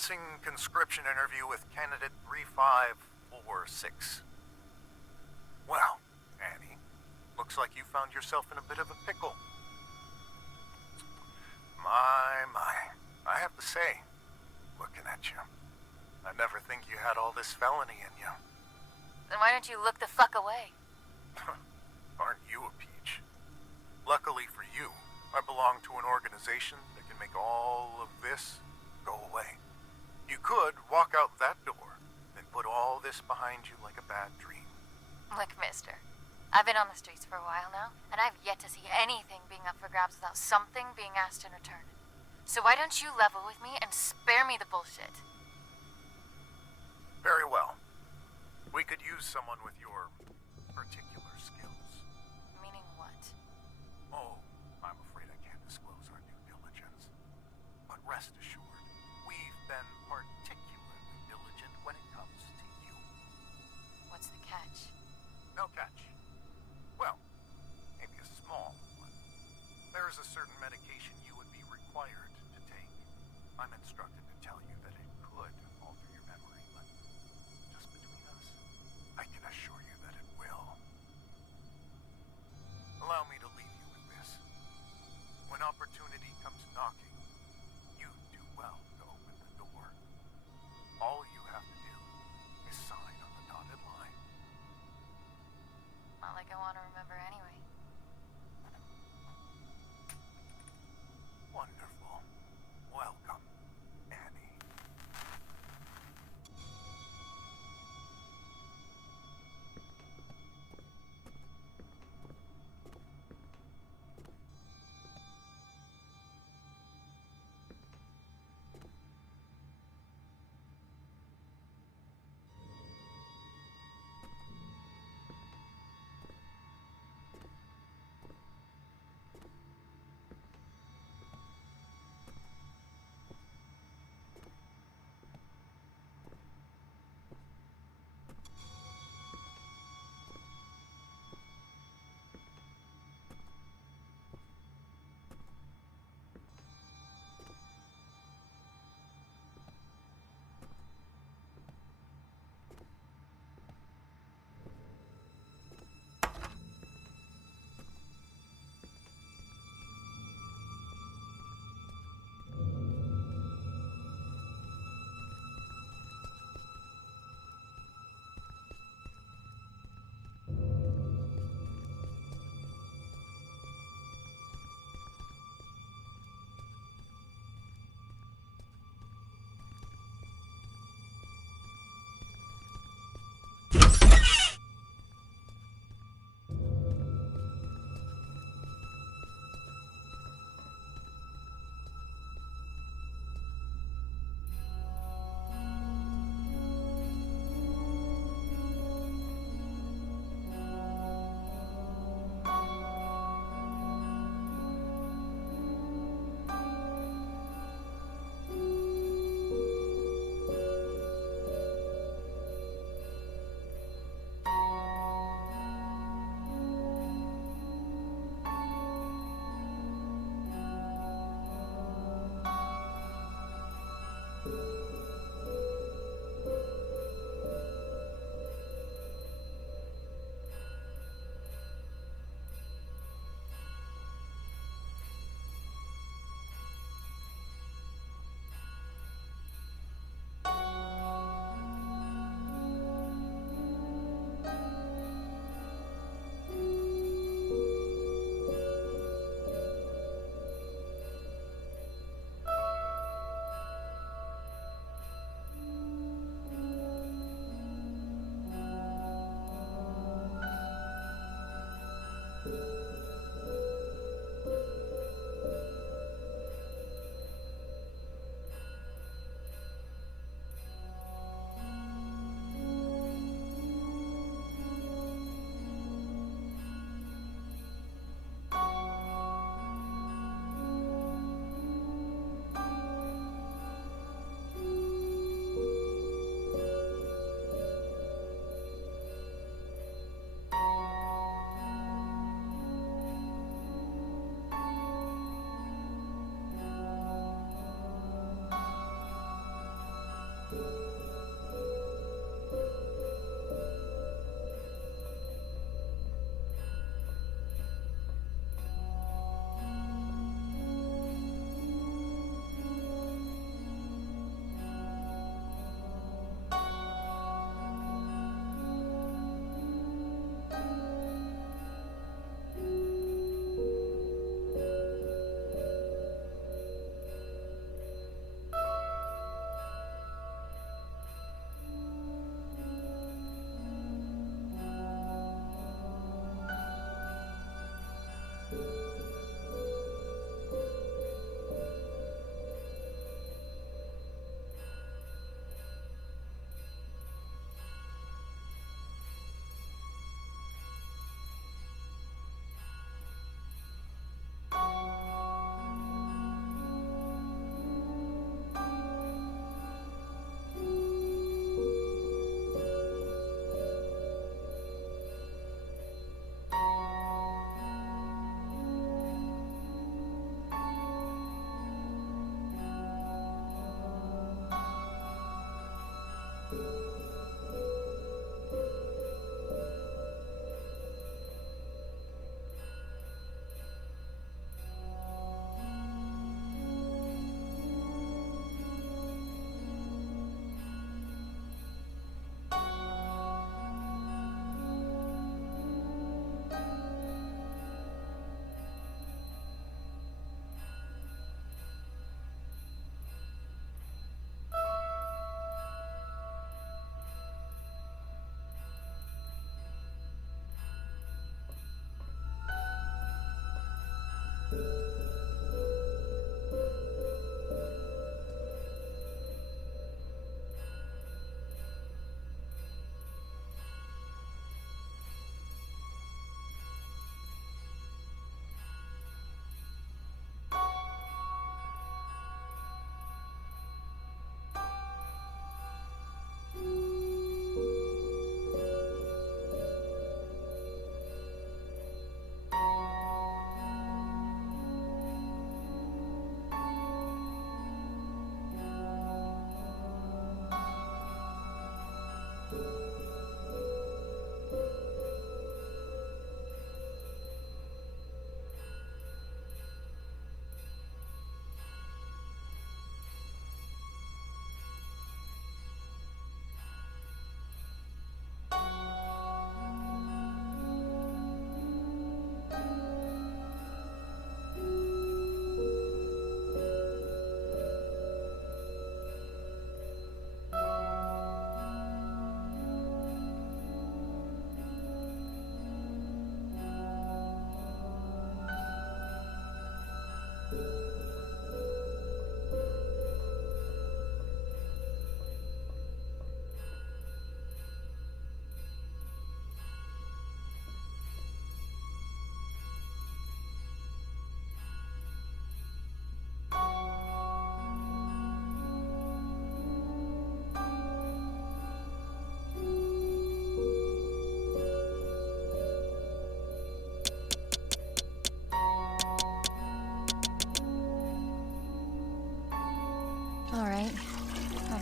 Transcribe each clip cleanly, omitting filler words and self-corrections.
Commencing conscription interview with candidate 3546. Well, Annie, looks like you found yourself in a bit of a pickle. My. I have to say, looking at you, I never think you had all this felony in you. Then why don't you look the fuck away? Aren't you a peach? Luckily for you, I belong to an organization that can make all of this go away. You could walk out that door and put all this behind you like a bad dream. Look, mister, I've been on the streets for a while now, and I've yet to see anything being up for grabs without something being asked in return. So why don't you level with me and spare me the bullshit? Very well. We could use someone with your particular skills. Meaning what? Oh, I'm afraid I can't disclose our due diligence. But rest assured, we've been particularly diligent when it comes to you. What's the catch? No catch. Well, maybe a small one. There is a certain medication you would be required to take. I'm instructed to tell you that it could alter your memory, but just between us, I can assure you that it will. Allow me to leave you with this. When opportunity comes knocking, you do well to open the door. All you have to do is sign on the dotted line. Not like I want to remember anyway.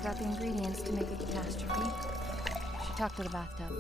got the ingredients to make a catastrophe. Should talk to the bathtub.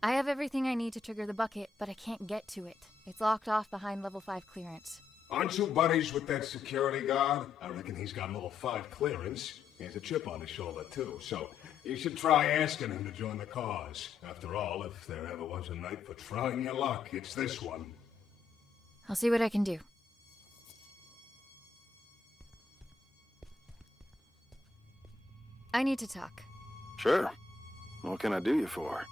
I have everything I need to trigger the bucket, but I can't get to it. It's locked off behind level 5 clearance. Aren't you buddies with that security guard? I reckon he's got level 5 clearance. He has a chip on his shoulder, too. So, You should try asking him to join the cause. After all, if there ever was a night for trying your luck, it's this one. I'll see what I can do. I need to talk. Sure. What can I do you for?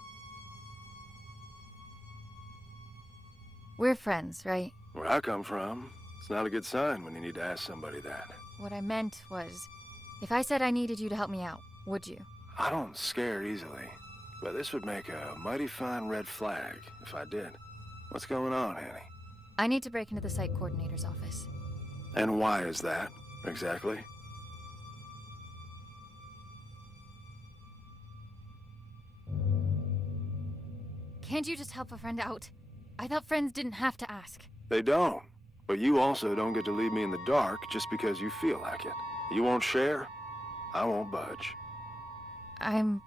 We're friends, right? Where I come from, it's not a good sign when you need to ask somebody that. What I meant was, if I said I needed you to help me out, would you? I don't scare easily, but this would make a mighty fine red flag if I did. What's going on, Annie? I need to break into the site coordinator's office. And why is that, exactly? Can't you just help a friend out? I thought friends didn't have to ask. They don't. But you also don't get to leave me in the dark just because you feel like it. You won't share, I won't budge. I'm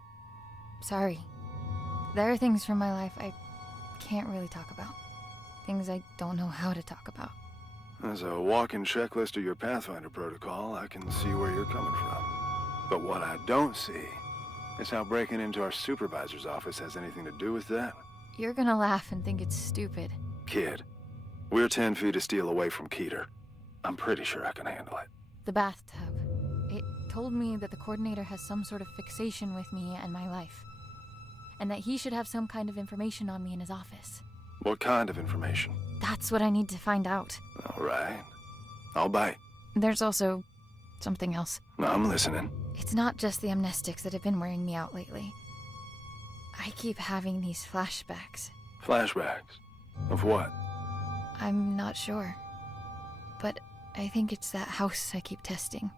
sorry. There are things from my life I can't really talk about. Things I don't know how to talk about. As a walking checklist of your Pathfinder protocol, I can see where you're coming from. But what I don't see is how breaking into our supervisor's office has anything to do with that. You're gonna laugh and think it's stupid. Kid, we're 10 feet of steel away from Keter. I'm pretty sure I can handle it. The bathtub. It told me that the coordinator has some sort of fixation with me and my life. And that he should have some kind of information on me in his office. What kind of information? That's what I need to find out. All right. I'll bite. There's also something else. I'm listening. It's not just the amnestics that have been wearing me out lately. I keep having these flashbacks. Flashbacks? Of what? I'm not sure. But I think it's that house I keep testing.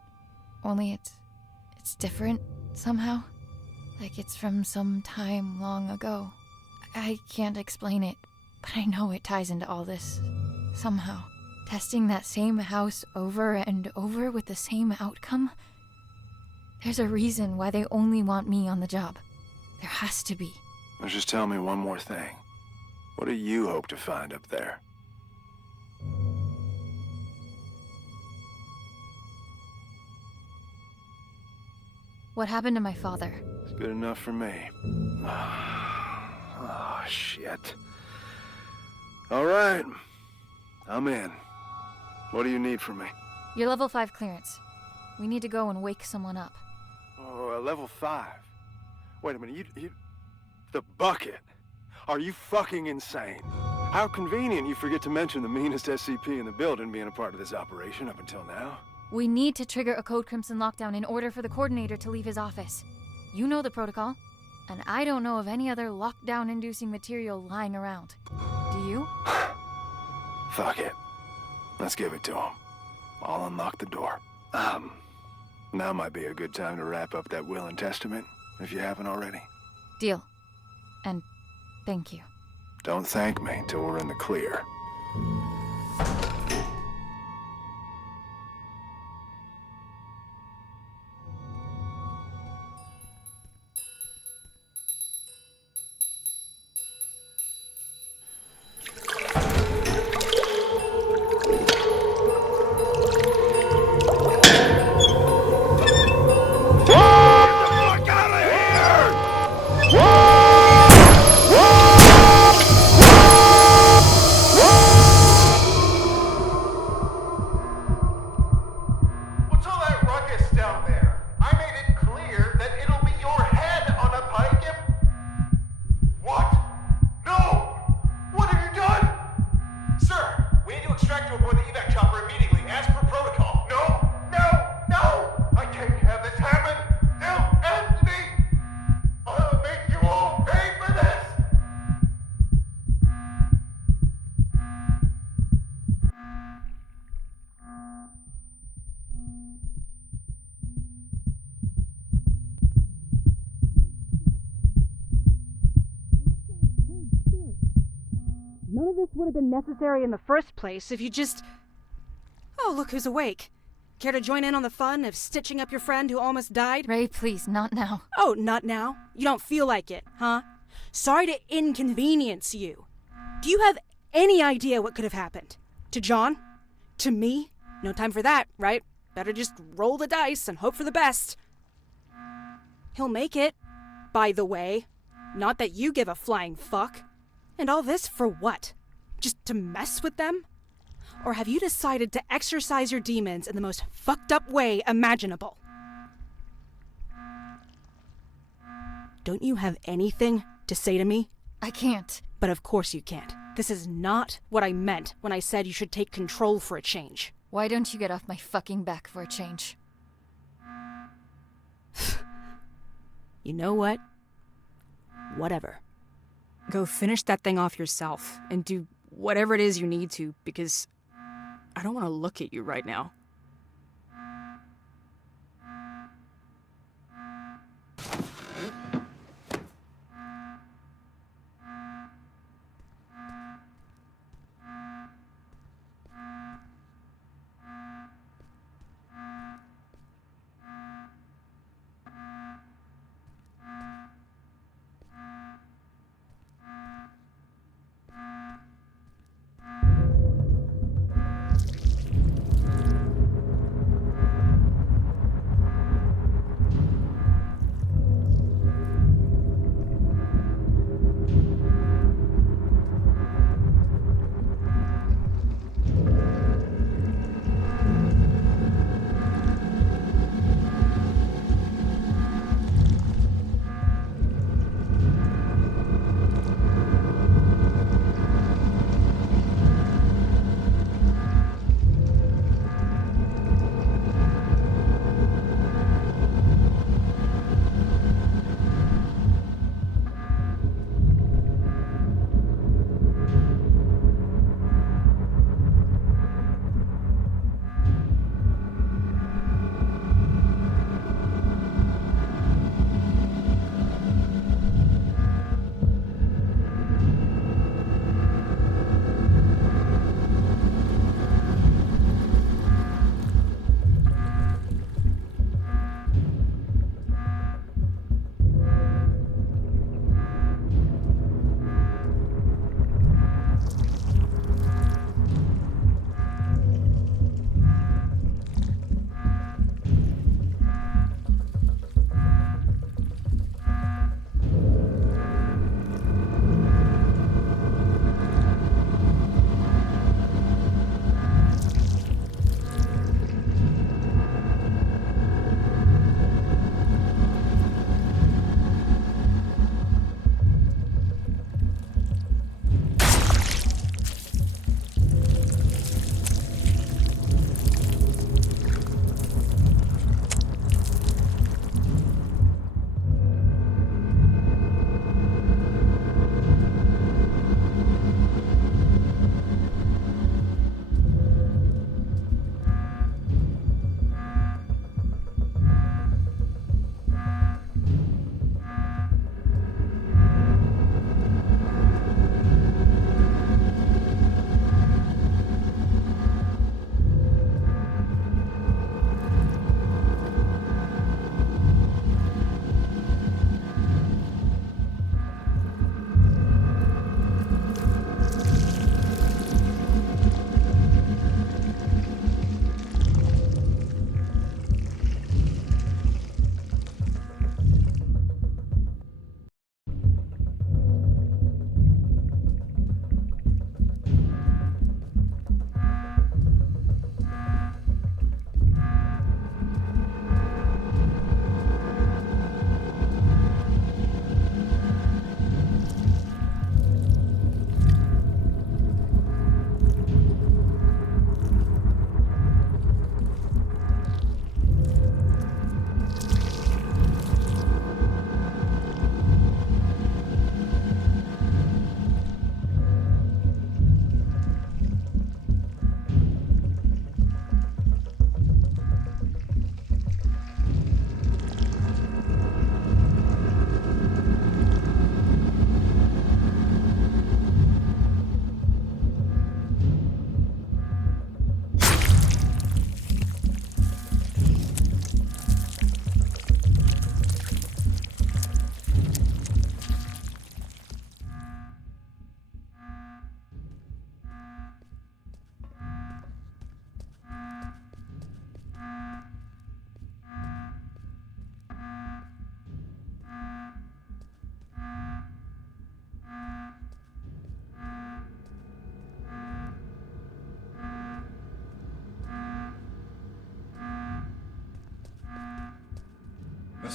Only it's different somehow. Like it's from some time long ago. I can't explain it, but I know it ties into all this. Somehow. Testing that same house over and over with the same outcome? There's a reason why they only want me on the job. There has to be. Now just tell me one more thing. What do you hope to find up there? What happened to my father? It's good enough for me. Oh, shit. All right. I'm in. What do you need from me? Your level 5 clearance. We need to go and wake someone up. Oh, level 5. Wait a minute, you... The bucket? Are you fucking insane? How convenient you forget to mention the meanest SCP in the building being a part of this operation up until now. We need to trigger a Code Crimson lockdown in order for the coordinator to leave his office. You know the protocol, and I don't know of any other lockdown-inducing material lying around. Do you? Fuck it. Let's give it to him. I'll unlock the door. Now might be a good time to wrap up that will and testament, if you haven't already. Deal. And thank you. Don't thank me till we're in the clear. What's all that ruckus down there? I made it clear that it'll be your head on a pike and... What? No! What have you done? Sir, we need to extract you aboard the evac chopper immediately, as per protocol. No! No! No! I can't have this happen! No, Anthony! I'll make you all pay for this! None of this would have been necessary in the first place if you just... Oh, look who's awake. Care to join in on the fun of stitching up your friend who almost died? Ray, please, not now. Oh, not now? You don't feel like it, huh? Sorry to inconvenience you. Do you have any idea what could have happened? To John? To me? No time for that, right? Better just roll the dice and hope for the best. He'll make it. by the way. Not that you give a flying fuck. And all this for what? Just to mess with them? Or have you decided to exercise your demons in the most fucked up way imaginable? Don't you have anything to say to me? I can't. But of course you can't. This is not what I meant when I said you should take control for a change. Why don't you get off my fucking back for a change? You know what? Whatever. Go finish that thing off yourself and do whatever it is you need to, because I don't want to look at you right now.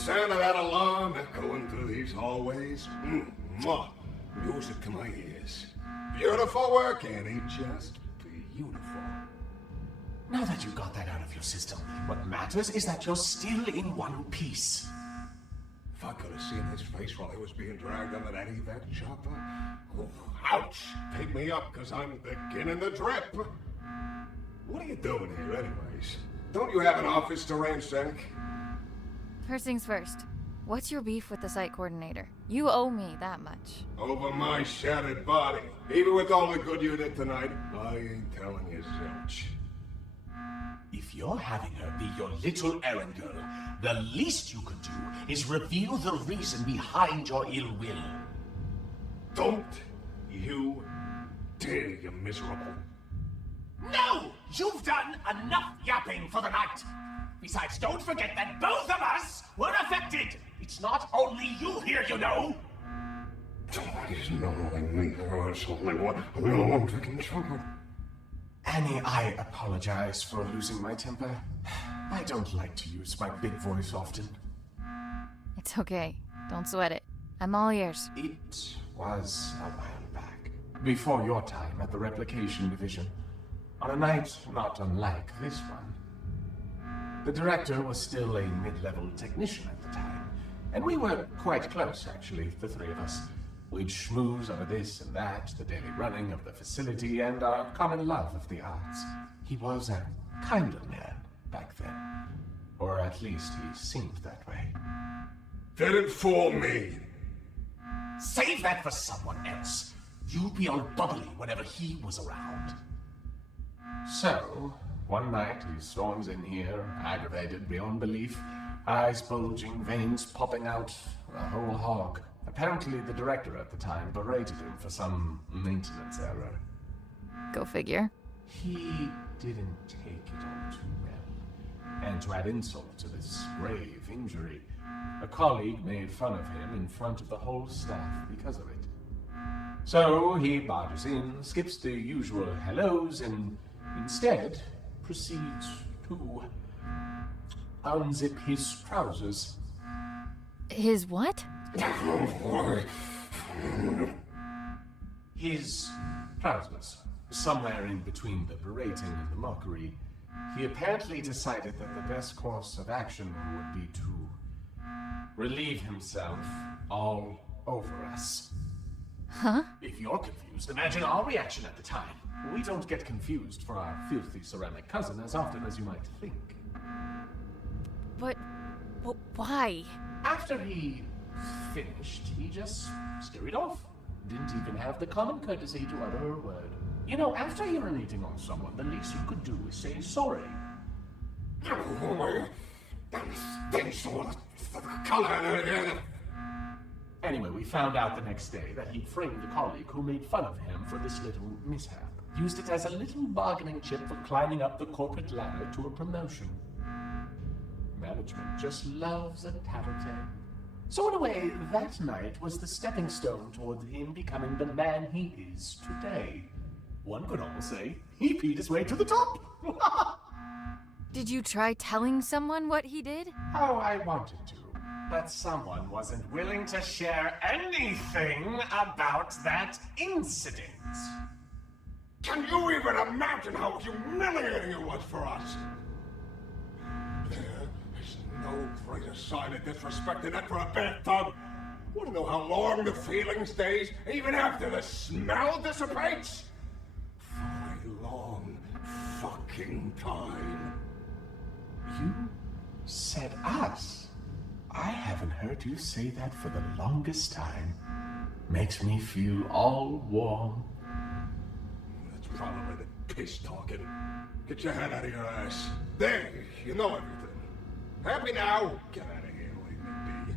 sound of that alarm echoing through these hallways? Mwah. Music to my ears. Beautiful work, Annie. Just beautiful. Now that you got that out of your system, what matters is that you're still in one piece. If I could have seen his face while he was being dragged under that evac chopper. Oh, ouch! Pick me up, because I'm beginning to drip. What are you doing here, anyways? Don't you have an office to ransack? First things first. What's your beef with the site coordinator? You owe me that much. Over my shattered body. Even with all the good you did tonight, I ain't telling you zilch. If you're having her be your little errand girl, the least you could do is reveal the reason behind your ill will. Don't you dare, you miserable. No! You've done enough yapping for the night! Besides, don't forget that both of us were affected! It's not only you here, you know! It's not only me, it's only one. We're all taking trouble. Annie, I apologize for losing my temper. I don't like to use my big voice often. It's okay. Don't sweat it. I'm all ears. It was a while back, before your time at the Replication Division, on a night not unlike this one. The director was still a mid-level technician at the time, and we were quite close, actually, the three of us. We'd schmooze over this and that, the daily running of the facility, and our common love of the arts. He was a kinder man back then. Or at least he seemed that way. Didn't fool me. Save that for someone else. You'd be all bubbly whenever he was around. So, one night he storms in here, aggravated beyond belief, eyes bulging, veins popping out, a whole hog. Apparently the director at the time berated him for some maintenance error. Go figure. He didn't take it all too well. And to add insult to this grave injury, a colleague made fun of him in front of the whole staff because of it. So he barges in, skips the usual hellos, and instead proceeds to unzip his trousers. His what? His trousers. Somewhere in between the berating and the mockery, he apparently decided that the best course of action would be to relieve himself all over us. Huh? If you're confused, imagine our reaction at the time. We don't get confused for our filthy ceramic cousin as often as you might think. But why? After he finished, he just scurried off. Didn't even have the common courtesy to utter a word. You know, after urinating on someone, the least you could do is say sorry. Anyway, we found out the next day that he'd framed a colleague who made fun of him for this little mishap. Used it as a little bargaining chip for climbing up the corporate ladder to a promotion. Management just loves a tattletale. So in a way, that night was the stepping stone toward him becoming the man he is today. One could almost say he peed his way to the top. Did you try telling someone what he did? Oh, I wanted to, but someone wasn't willing to share anything about that incident. Can you even imagine how humiliating it was for us? There is no greater sign of disrespect than that for a bathtub. Want to know how long the feeling stays, even after the smell dissipates? For a long fucking time. You said us. I haven't heard you say that for the longest time. Makes me feel all warm. That's probably the piss talking. Get your head out of your ass. There, you know everything. Happy now? Get out of here, leave me be.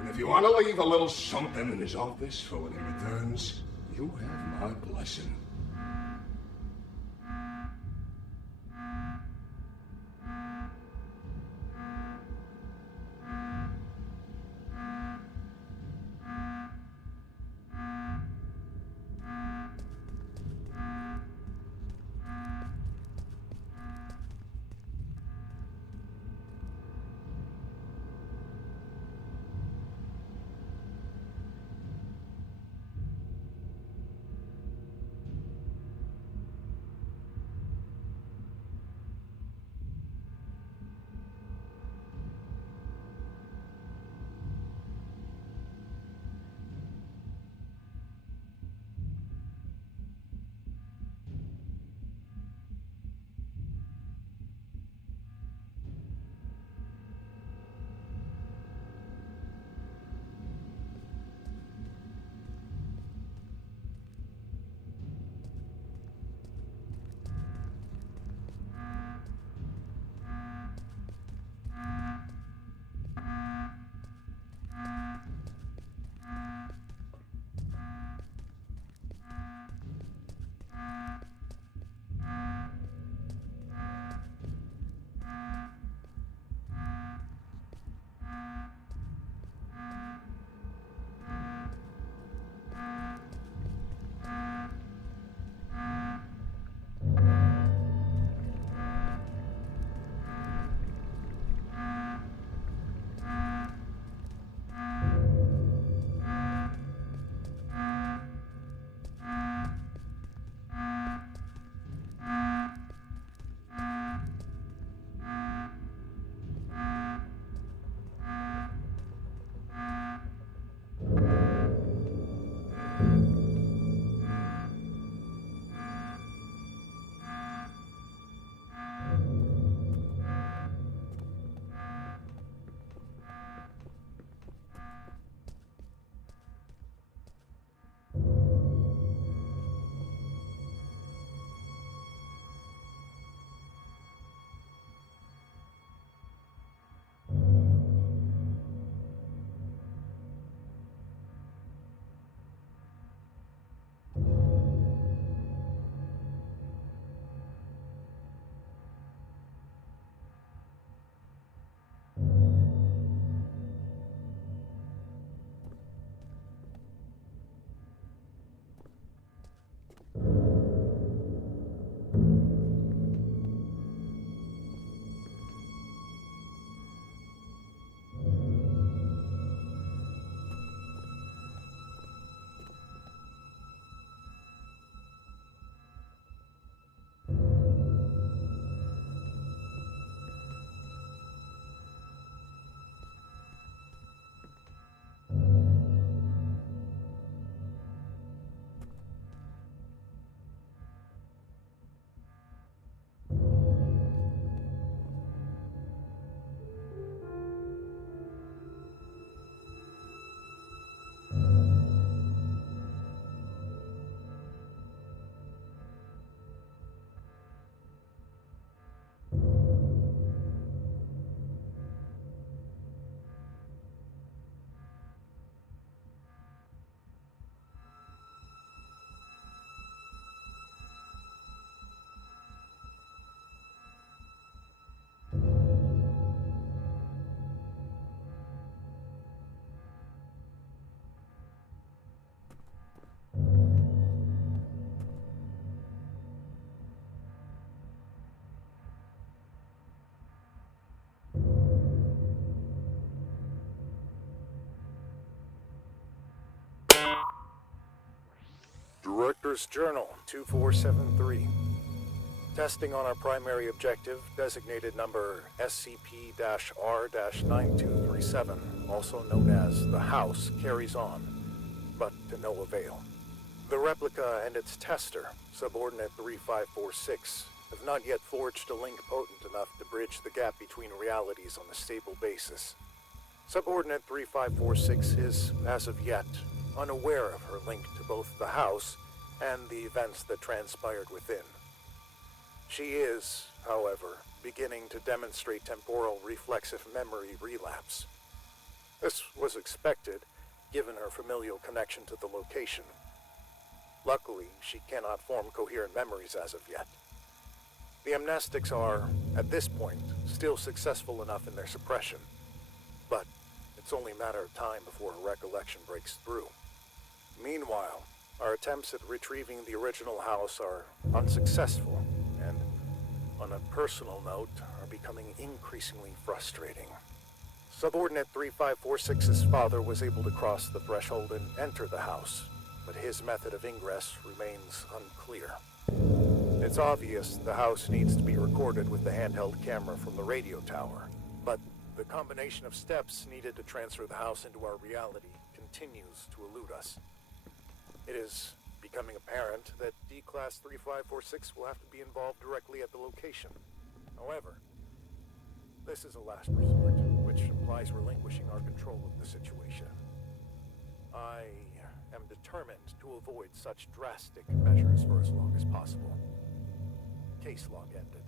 And if you want to leave a little something in his office for when he returns, you have my blessing. Director's Journal 2473. Testing on our primary objective, designated number SCP-R-9237, also known as the House, carries on, but to no avail. The replica and its tester, subordinate 3546, have not yet forged a link potent enough to bridge the gap between realities on a stable basis. Subordinate 3546 is, as of yet, unaware of her link to both the House and the events that transpired within. She is, however, beginning to demonstrate temporal reflexive memory relapse. This was expected, given her familial connection to the location. Luckily, she cannot form coherent memories as of yet. The amnestics are, at this point, still successful enough in their suppression, but it's only a matter of time before her recollection breaks through. Meanwhile, our attempts at retrieving the original House are unsuccessful, and, on a personal note, are becoming increasingly frustrating. Subordinate 3546's father was able to cross the threshold and enter the House, but his method of ingress remains unclear. It's obvious the House needs to be recorded with the handheld camera from the radio tower, but the combination of steps needed to transfer the House into our reality continues to elude us. It is becoming apparent that D-Class 3546 will have to be involved directly at the location. However, this is a last resort, which implies relinquishing our control of the situation. I am determined to avoid such drastic measures for as long as possible. Case log ended.